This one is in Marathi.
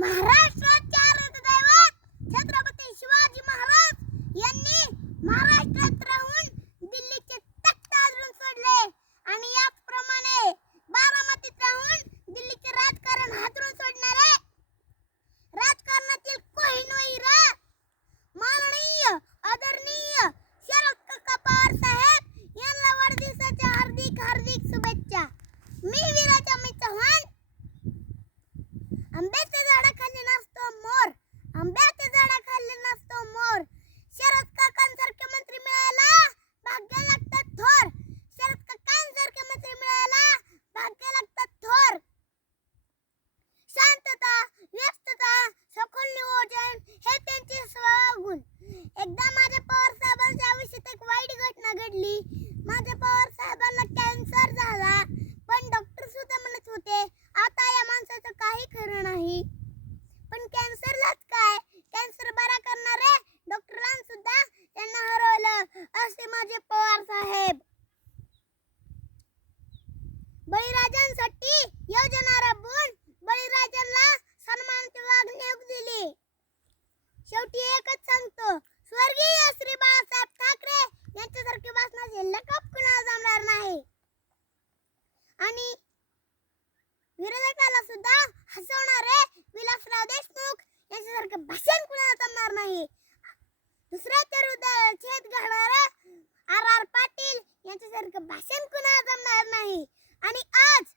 महाराष्ट्राचे दैवत छत्रपती शिवाजी महाराज यांनी महाराष्ट्रात राहून दिल्लीचे तख्त आदळून सोडले आणि याचप्रमाणे बारामतीत राहून दिल्लीचे राजकारण हादरून सोडणारे राजकारणातील कोहिनूर हिरा माननीय आदरणीय शरद काका पवार साहेब यांना वाढदिवसाच्या हार्दिक हार्दिक शुभेच्छा। मी विराज अमित चव्हाण। आंब्याच्या झाडाखाली नसतो मोर, आंब्याच्या झाडाखाली नसतो मोर। शरद काकांसारखे मंत्री मिळायला भाग्य लागतात थोर, शरद काकांसारखे मंत्री मिळायला भाग्य लागतात थोर। शांतता, व्यस्तता, सखोल नियोजन हे त्यांचे स्वभाव गुण। एकदा माझ्या पवार साहेबांच्या आयुष्यात एक वाईट घटना घडली। माझ्या पवार साहेबांना कॅन्सर झाला, पण डॉक्टर सुद्धा म्हणत होते आता या माणसाचं काही खरं नाही। पण कॅन्सरलाच काय, कॅन्सर बरा करणारे डॉक्टरांना सुद्धा त्यांना हरवलं असे माझे पवार साहेब। बळीराजांसाठी योजना राबवून बळीराजांना सन्मानाची वागणूक दिली। शेवटी एकच सांगतो, स्वर्गीय श्री बाळासाहेब ठाकरे यांच्यासारखे भाषणाचे लकप कुणाला जमणार नाही आणि विरोधकाला सुद्धा हसवणारे विलासराव देशमुख यांच्यासारखे भाषण कुणाला जमणार नाही। दुसऱ्याच्या हृदयाला छेद घालणारे आर. आर. पाटील यांच्यासारखे भाषण कुणाला जमणार नाही। आणि आज